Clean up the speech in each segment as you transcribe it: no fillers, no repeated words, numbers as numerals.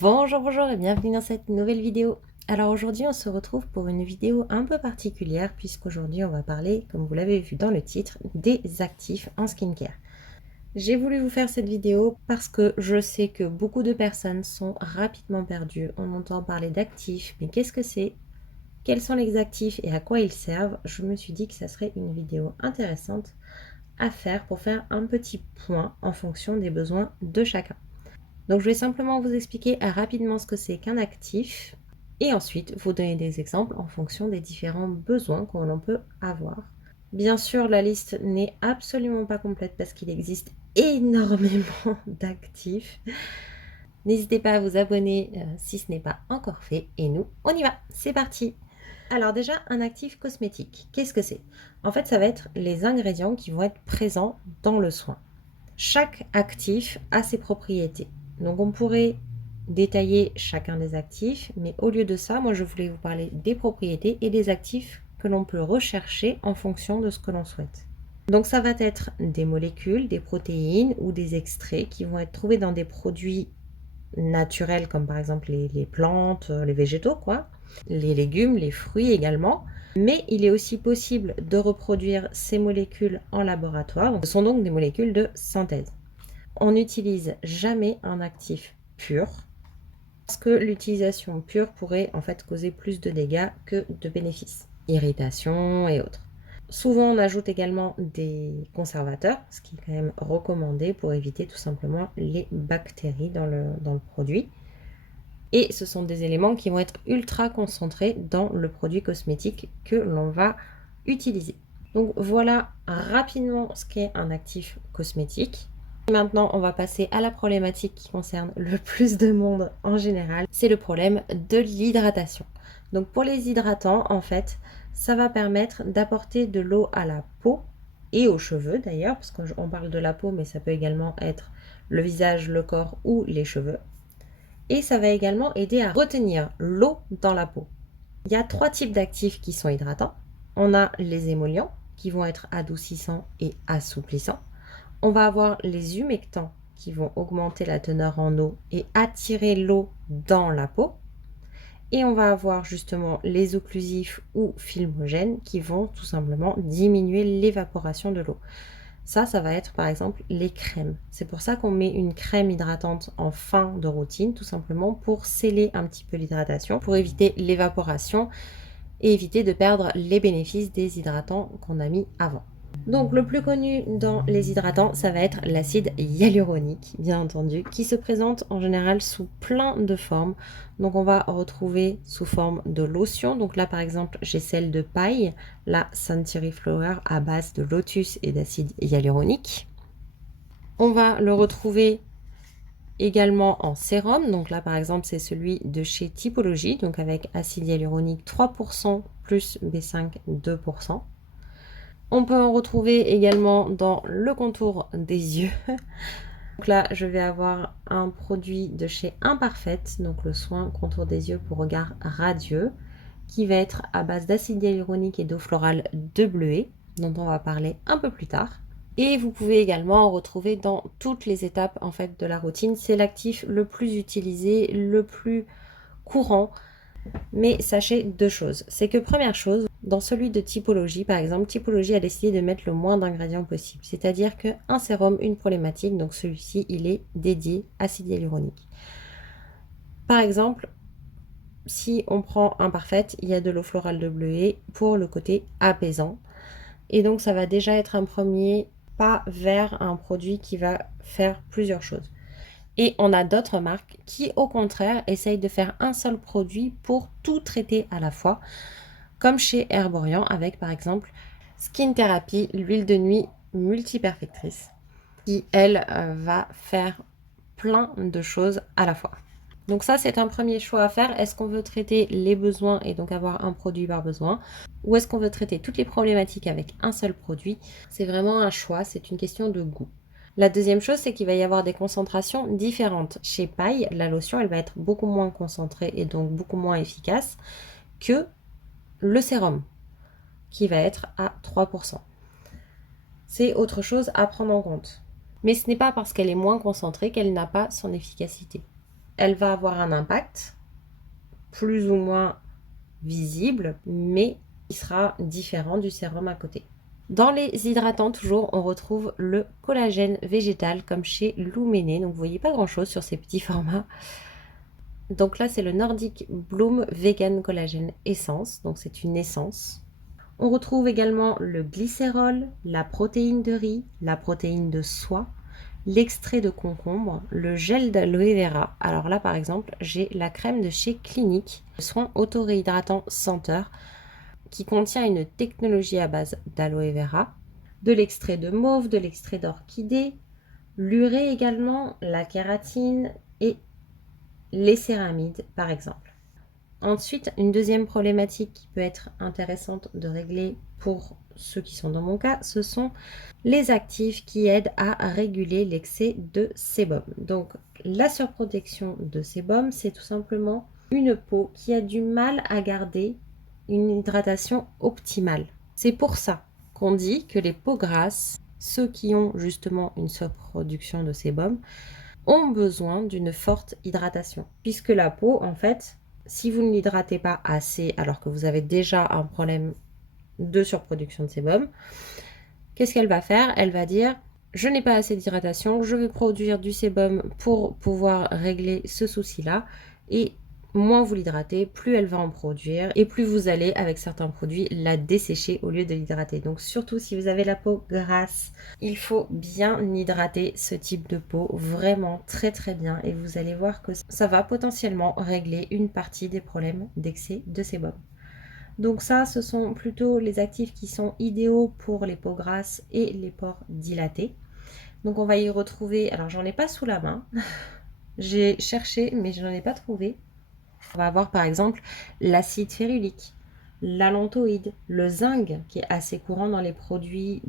Bonjour, bonjour et bienvenue dans cette nouvelle vidéo. Alors aujourd'hui on se retrouve pour une vidéo un peu particulière puisqu'aujourd'hui on va parler, comme vous l'avez vu dans le titre, des actifs en skincare. J'ai voulu vous faire cette vidéo parce que je sais que beaucoup de personnes sont rapidement perdues. On entend parler d'actifs, mais qu'est-ce que c'est? Quels sont les actifs et à quoi ils servent? Je me suis dit que ça serait une vidéo intéressante à faire pour faire un petit point en fonction des besoins de chacun. Donc je vais simplement vous expliquer rapidement ce que c'est qu'un actif et ensuite vous donner des exemples en fonction des différents besoins qu'on peut avoir. Bien sûr, la liste n'est absolument pas complète parce qu'il existe énormément d'actifs. N'hésitez pas à vous abonner si ce n'est pas encore fait et nous, on y va, c'est parti. Alors déjà, un actif cosmétique, qu'est-ce que c'est? En fait, ça va être les ingrédients qui vont être présents dans le soin. Chaque actif a ses propriétés. Donc on pourrait détailler chacun des actifs, mais au lieu de ça, moi je voulais vous parler des propriétés et des actifs que l'on peut rechercher en fonction de ce que l'on souhaite. Donc ça va être des molécules, des protéines ou des extraits qui vont être trouvés dans des produits naturels comme par exemple les plantes, les végétaux quoi, les légumes, les fruits également. Mais il est aussi possible de reproduire ces molécules en laboratoire. Ce sont donc des molécules de synthèse. On n'utilise jamais un actif pur parce que l'utilisation pure pourrait en fait causer plus de dégâts que de bénéfices, irritation et autres. Souvent on ajoute également des conservateurs, ce qui est quand même recommandé pour éviter tout simplement les bactéries dans le produit. Et ce sont des éléments qui vont être ultra concentrés dans le produit cosmétique que l'on va utiliser. Donc voilà rapidement ce qu'est un actif cosmétique. Maintenant, on va passer à la problématique qui concerne le plus de monde en général. C'est le problème de l'hydratation. Donc pour les hydratants, en fait, ça va permettre d'apporter de l'eau à la peau et aux cheveux d'ailleurs, parce qu'on parle de la peau, mais ça peut également être le visage, le corps ou les cheveux. Et ça va également aider à retenir l'eau dans la peau. Il y a 3 types d'actifs qui sont hydratants. On a les émollients qui vont être adoucissants et assouplissants. On va avoir les humectants qui vont augmenter la teneur en eau et attirer l'eau dans la peau. Et on va avoir justement les occlusifs ou filmogènes qui vont tout simplement diminuer l'évaporation de l'eau. Ça va être par exemple les crèmes. C'est pour ça qu'on met une crème hydratante en fin de routine, tout simplement pour sceller un petit peu l'hydratation, pour éviter l'évaporation et éviter de perdre les bénéfices des hydratants qu'on a mis avant. Donc le plus connu dans les hydratants, ça va être l'acide hyaluronique, bien entendu, qui se présente en général sous plein de formes. Donc on va retrouver sous forme de lotion. Donc là par exemple, j'ai celle de paille, la Suntory Flower à base de lotus et d'acide hyaluronique. On va le retrouver également en sérum. Donc là par exemple, c'est celui de chez Typologie, donc avec acide hyaluronique 3% plus B5 2%. On peut en retrouver également dans le contour des yeux. Donc là, je vais avoir un produit de chez Imparfaite, donc le soin contour des yeux pour regard radieux, qui va être à base d'acide hyaluronique et d'eau florale de bleuet, dont on va parler un peu plus tard. Et vous pouvez également en retrouver dans toutes les étapes en fait de la routine. C'est l'actif le plus utilisé, le plus courant. Mais sachez 2 choses. C'est que première chose, dans celui de Typologie, par exemple, Typologie a décidé de mettre le moins d'ingrédients possible. C'est-à-dire qu'un sérum, une problématique, donc celui-ci, il est dédié à acide hyaluronique. Par exemple, si on prend Imparfaite, il y a de l'eau florale de bleuet pour le côté apaisant. Et donc, ça va déjà être un premier pas vers un produit qui va faire plusieurs choses. Et on a d'autres marques qui, au contraire, essayent de faire un seul produit pour tout traiter à la fois, comme chez Herborian avec, par exemple, Skin Therapy, l'huile de nuit multiperfectrice, qui, elle, va faire plein de choses à la fois. Donc ça, c'est un premier choix à faire. Est-ce qu'on veut traiter les besoins et donc avoir un produit par besoin? Ou est-ce qu'on veut traiter toutes les problématiques avec un seul produit? C'est vraiment un choix, c'est une question de goût. La deuxième chose, c'est qu'il va y avoir des concentrations différentes. Chez Paille, la lotion, elle va être beaucoup moins concentrée et donc beaucoup moins efficace que le sérum, qui va être à 3%. C'est autre chose à prendre en compte. Mais ce n'est pas parce qu'elle est moins concentrée qu'elle n'a pas son efficacité. elle va avoir un impact plus ou moins visible, mais il sera différent du sérum à côté. Dans les hydratants, toujours, on retrouve le collagène végétal, comme chez Luméné. Donc, vous voyez pas grand-chose sur ces petits formats. Donc là, c'est le Nordic Bloom Vegan Collagen Essence. Donc, c'est une essence. On retrouve également le glycérol, la protéine de riz, la protéine de soie, l'extrait de concombre, le gel d'aloe vera. Alors là, par exemple, j'ai la crème de chez Clinique, soin auto-réhydratant senteur, qui contient une technologie à base d'aloe vera, de l'extrait de mauve, de l'extrait d'orchidée, l'urée également, la kératine et les céramides par exemple. Ensuite, une deuxième problématique qui peut être intéressante de régler pour ceux qui sont dans mon cas, ce sont les actifs qui aident à réguler l'excès de sébum. Donc la surprotection de sébum, c'est tout simplement une peau qui a du mal à garder une hydratation optimale. C'est pour ça qu'on dit que les peaux grasses, ceux qui ont justement une surproduction de sébum, ont besoin d'une forte hydratation. Puisque la peau, en fait, si vous ne l'hydratez pas assez alors que vous avez déjà un problème de surproduction de sébum, qu'est-ce qu'elle va faire? Elle va dire, je n'ai pas assez d'hydratation, je vais produire du sébum pour pouvoir régler ce souci-là. Et moins vous l'hydratez, plus elle va en produire et plus vous allez, avec certains produits, la dessécher au lieu de l'hydrater. Donc surtout si vous avez la peau grasse, il faut bien hydrater ce type de peau, vraiment très très bien, et vous allez voir que ça va potentiellement régler une partie des problèmes d'excès de sébum. Donc ça, ce sont plutôt les actifs qui sont idéaux pour les peaux grasses et les pores dilatés. Donc on va y retrouver, alors j'en ai pas sous la main, j'ai cherché mais je n'en ai pas trouvé. On va avoir par exemple l'acide férulique, l'allantoïde, le zinc qui est assez courant dans les produits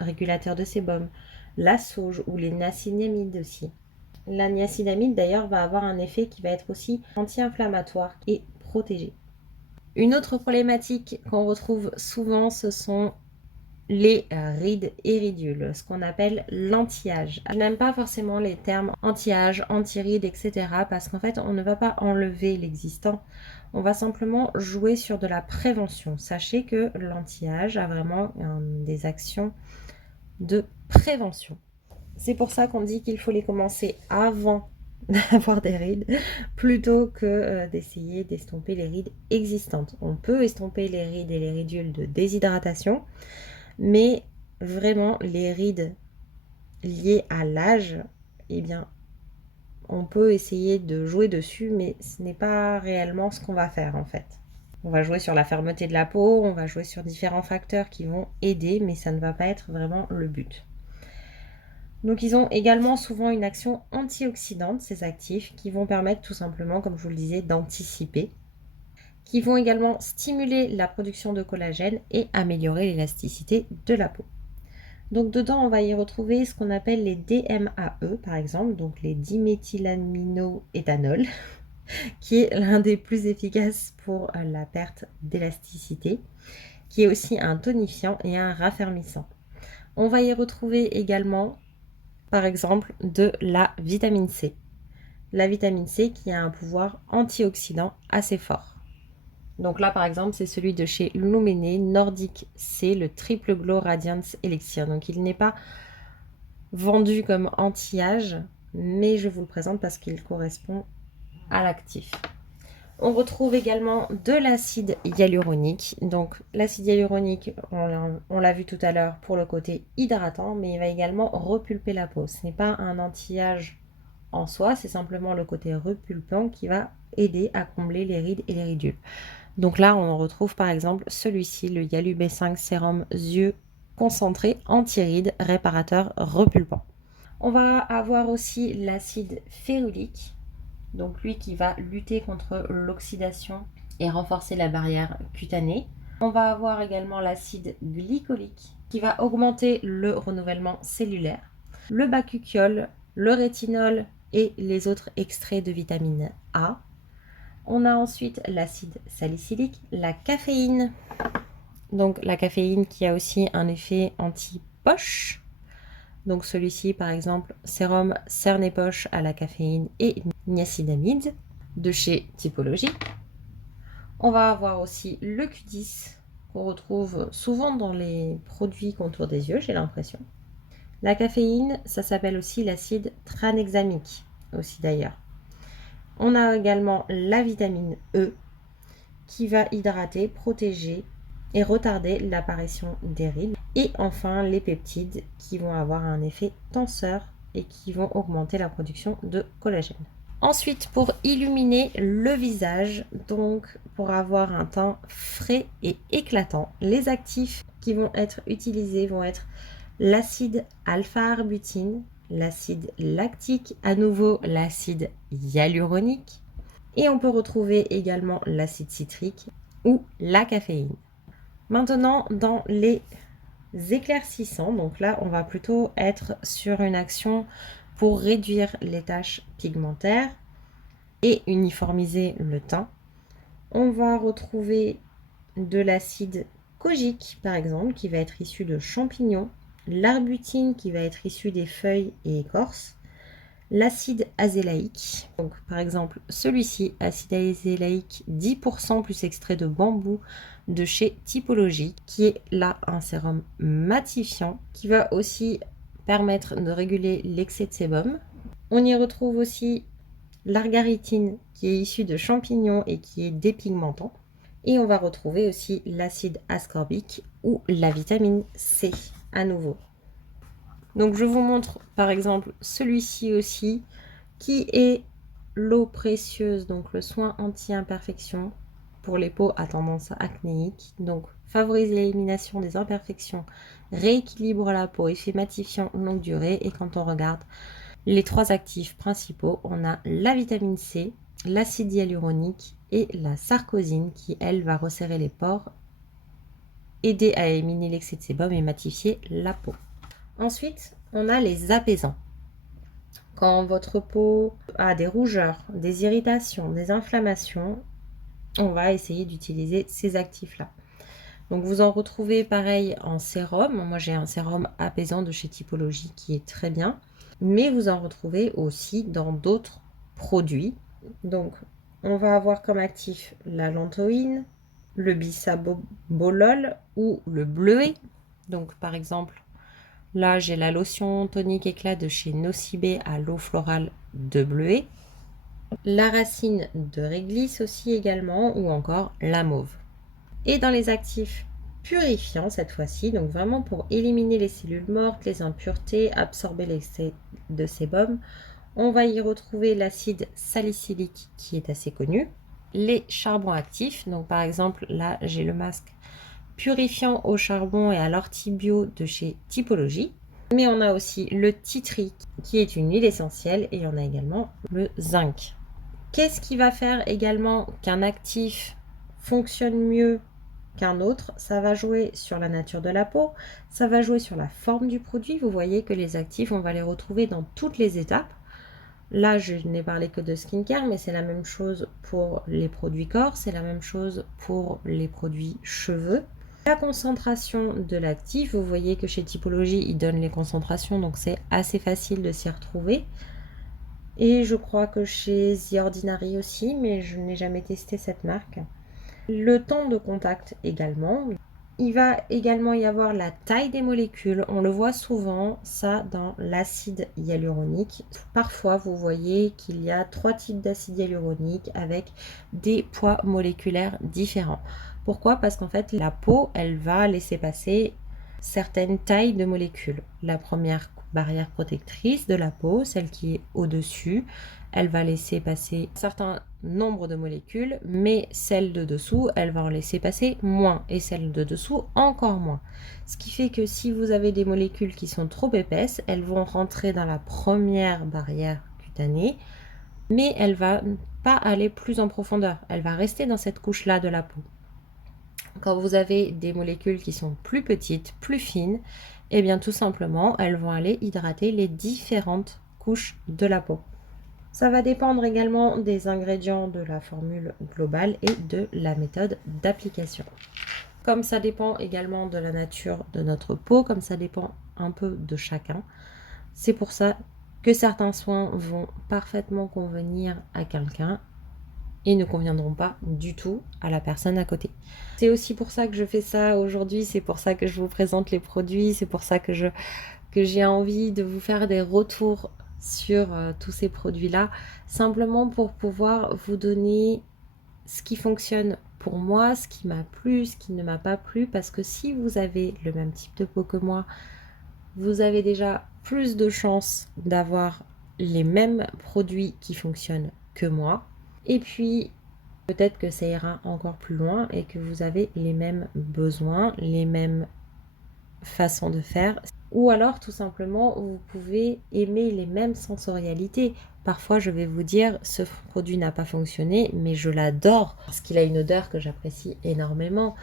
régulateurs de sébum, la sauge ou les niacinamides aussi. La niacinamide d'ailleurs va avoir un effet qui va être aussi anti-inflammatoire et protégé. Une autre problématique qu'on retrouve souvent, ce sont les rides et ridules, ce qu'on appelle l'anti-âge. Je n'aime pas forcément les termes anti-âge, anti-rides, etc. parce qu'en fait, on ne va pas enlever l'existant. On va simplement jouer sur de la prévention. Sachez que l'anti-âge a vraiment des actions de prévention. C'est pour ça qu'on dit qu'il faut les commencer avant d'avoir des rides plutôt que d'essayer d'estomper les rides existantes. On peut estomper les rides et les ridules de déshydratation, mais vraiment les rides liées à l'âge, eh bien, on peut essayer de jouer dessus, mais ce n'est pas réellement ce qu'on va faire en fait. On va jouer sur la fermeté de la peau, on va jouer sur différents facteurs qui vont aider, mais ça ne va pas être vraiment le but. Donc ils ont également souvent une action antioxydante, ces actifs, qui vont permettre tout simplement, comme je vous le disais, d'anticiper, qui vont également stimuler la production de collagène et améliorer l'élasticité de la peau. Donc dedans, on va y retrouver ce qu'on appelle les DMAE, par exemple, donc les diméthylaminoéthanol, qui est l'un des plus efficaces pour la perte d'élasticité, qui est aussi un tonifiant et un raffermissant. On va y retrouver également par exemple de la vitamine C. La vitamine C qui a un pouvoir antioxydant assez fort. Donc là par exemple c'est celui de chez Luméné, Nordic C, le Triple Glow Radiance Elixir. Donc il n'est pas vendu comme anti-âge, mais je vous le présente parce qu'il correspond à l'actif. On retrouve également de l'acide hyaluronique. Donc l'acide hyaluronique, on l'a vu tout à l'heure pour le côté hydratant, mais il va également repulper la peau. Ce n'est pas un anti-âge en soi, c'est simplement le côté repulpant qui va aider à combler les rides et les ridules. Donc là, on retrouve par exemple celui-ci, le Yalu B5 Sérum Yeux concentré anti-rides, réparateur repulpant. On va avoir aussi l'acide férulique. Donc lui qui va lutter contre l'oxydation et renforcer la barrière cutanée. On va avoir également l'acide glycolique qui va augmenter le renouvellement cellulaire, le bakuchiol, le rétinol et les autres extraits de vitamine A. On a ensuite l'acide salicylique, la caféine. Donc la caféine qui a aussi un effet anti-poche. Donc celui-ci par exemple, sérum Cerné-Poche à la caféine et niacinamide de chez Typologie. On va avoir aussi le Q10 qu'on retrouve souvent dans les produits contour des yeux, j'ai l'impression. La caféine, ça s'appelle aussi l'acide tranexamique, aussi d'ailleurs. On a également la vitamine E qui va hydrater, protéger et retarder l'apparition des rides. Et enfin, les peptides qui vont avoir un effet tenseur et qui vont augmenter la production de collagène. Ensuite, pour illuminer le visage, donc pour avoir un teint frais et éclatant, les actifs qui vont être utilisés vont être l'acide alpha-arbutine, l'acide lactique, à nouveau l'acide hyaluronique, et on peut retrouver également l'acide citrique ou la caféine. Maintenant, dans les éclaircissants, donc là, on va plutôt être sur une action pour réduire les taches pigmentaires et uniformiser le teint. On va retrouver de l'acide kojique, par exemple, qui va être issu de champignons, l'arbutine qui va être issu des feuilles et écorces, l'acide azélaïque, donc par exemple celui-ci, acide azélaïque 10% plus extrait de bambou de chez Typologie, qui est là un sérum matifiant qui va aussi permettre de réguler l'excès de sébum. On y retrouve aussi l'argaritine qui est issue de champignons et qui est dépigmentant. Et on va retrouver aussi l'acide ascorbique ou la vitamine C à nouveau. Donc je vous montre par exemple celui-ci aussi qui est l'eau précieuse, donc le soin anti-imperfection pour les peaux à tendance acnéique. Donc favorise l'élimination des imperfections, rééquilibre la peau, effet matifiant longue durée. Et quand on regarde les trois actifs principaux, on a la vitamine C, l'acide hyaluronique et la sarcosine qui, elle, va resserrer les pores, aider à éliminer l'excès de sébum et matifier la peau. Ensuite, on a les apaisants. Quand votre peau a des rougeurs, des irritations, des inflammations, on va essayer d'utiliser ces actifs-là. Donc vous en retrouvez pareil en sérum. Moi j'ai un sérum apaisant de chez Typologie qui est très bien. Mais vous en retrouvez aussi dans d'autres produits. Donc on va avoir comme actif la lantoïne, le bisabolol ou le bleuet. Donc par exemple, là j'ai la lotion tonique éclat de chez Nocibé à l'eau florale de bleuet. La racine de réglisse aussi également, ou encore la mauve. Et dans les actifs purifiants cette fois-ci, donc vraiment pour éliminer les cellules mortes, les impuretés, absorber l'excès de sébum, on va y retrouver l'acide salicylique qui est assez connu, les charbons actifs, donc par exemple là j'ai le masque purifiant au charbon et à l'ortie bio de chez Typologie, mais on a aussi le tea tree qui est une huile essentielle et on a également le zinc. Qu'est-ce qui va faire également qu'un actif fonctionne mieux qu'un autre? Ça va jouer sur la nature de la peau, ça va jouer sur la forme du produit. Vous voyez que les actifs, on va les retrouver dans toutes les étapes. Là, je n'ai parlé que de skincare, mais c'est la même chose pour les produits corps, c'est la même chose pour les produits cheveux. La concentration de l'actif, vous voyez que chez Typologie, ils donnent les concentrations, donc c'est assez facile de s'y retrouver. Et je crois que chez The Ordinary aussi, mais je n'ai jamais testé cette marque. Le temps de contact également. Il va également y avoir la taille des molécules. On le voit souvent, ça, dans l'acide hyaluronique. Parfois, vous voyez qu'il y a 3 types d'acide hyaluronique avec des poids moléculaires différents. Pourquoi? Parce qu'en fait, la peau, elle va laisser passer certaines tailles de molécules. La première barrière protectrice de la peau, celle qui est au-dessus, elle va laisser passer un certain nombre de molécules, mais celle de dessous, elle va en laisser passer moins, et celle de dessous encore moins. Ce qui fait que si vous avez des molécules qui sont trop épaisses, elles vont rentrer dans la première barrière cutanée, mais elle va pas aller plus en profondeur, elle va rester dans cette couche-là de la peau. Quand vous avez des molécules qui sont plus petites, plus fines, et bien tout simplement, elles vont aller hydrater les différentes couches de la peau. Ça va dépendre également des ingrédients de la formule globale et de la méthode d'application. Comme ça dépend également de la nature de notre peau, comme ça dépend un peu de chacun, c'est pour ça que certains soins vont parfaitement convenir à quelqu'un et ne conviendront pas du tout à la personne à côté. C'est aussi pour ça que je fais ça aujourd'hui, c'est pour ça que je vous présente les produits, c'est pour ça que j'ai envie de vous faire des retours sur tous ces produits-là, simplement pour pouvoir vous donner ce qui fonctionne pour moi, ce qui m'a plu, ce qui ne m'a pas plu, parce que si vous avez le même type de peau que moi, vous avez déjà plus de chances d'avoir les mêmes produits qui fonctionnent que moi. Et puis, peut-être que ça ira encore plus loin et que vous avez les mêmes besoins, les mêmes façons de faire. Ou alors, tout simplement, vous pouvez aimer les mêmes sensorialités. Parfois, je vais vous dire, ce produit n'a pas fonctionné, mais je l'adore parce qu'il a une odeur que j'apprécie énormément.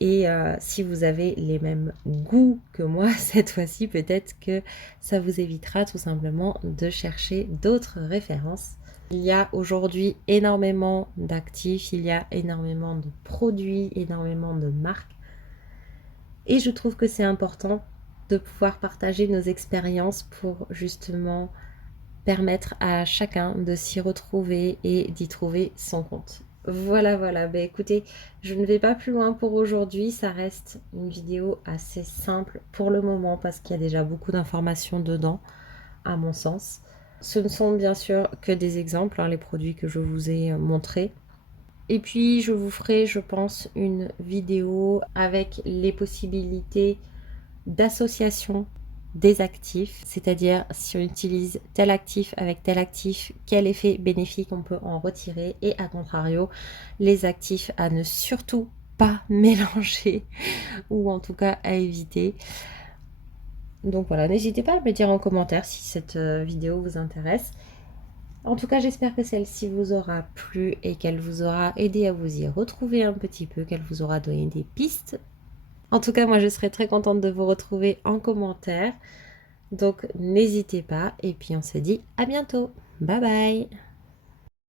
Et si vous avez les mêmes goûts que moi, cette fois-ci, peut-être que ça vous évitera tout simplement de chercher d'autres références. Il y a aujourd'hui énormément d'actifs, il y a énormément de produits, énormément de marques. Et je trouve que c'est important de pouvoir partager nos expériences pour justement permettre à chacun de s'y retrouver et d'y trouver son compte. Voilà, ben écoutez, je ne vais pas plus loin pour aujourd'hui, ça reste une vidéo assez simple pour le moment parce qu'il y a déjà beaucoup d'informations dedans, à mon sens. Ce ne sont bien sûr que des exemples, les produits que je vous ai montrés. Et puis je vous ferai, je pense, une vidéo avec les possibilités d'association des actifs, c'est-à-dire si on utilise tel actif avec tel actif, quel effet bénéfique on peut en retirer, et à contrario, les actifs à ne surtout pas mélanger, ou en tout cas à éviter. Donc voilà, n'hésitez pas à me dire en commentaire si cette vidéo vous intéresse. En tout cas, j'espère que celle-ci vous aura plu et qu'elle vous aura aidé à vous y retrouver un petit peu, qu'elle vous aura donné des pistes. En tout cas, moi, je serais très contente de vous retrouver en commentaire. Donc, n'hésitez pas. Et puis, on se dit à bientôt. Bye bye.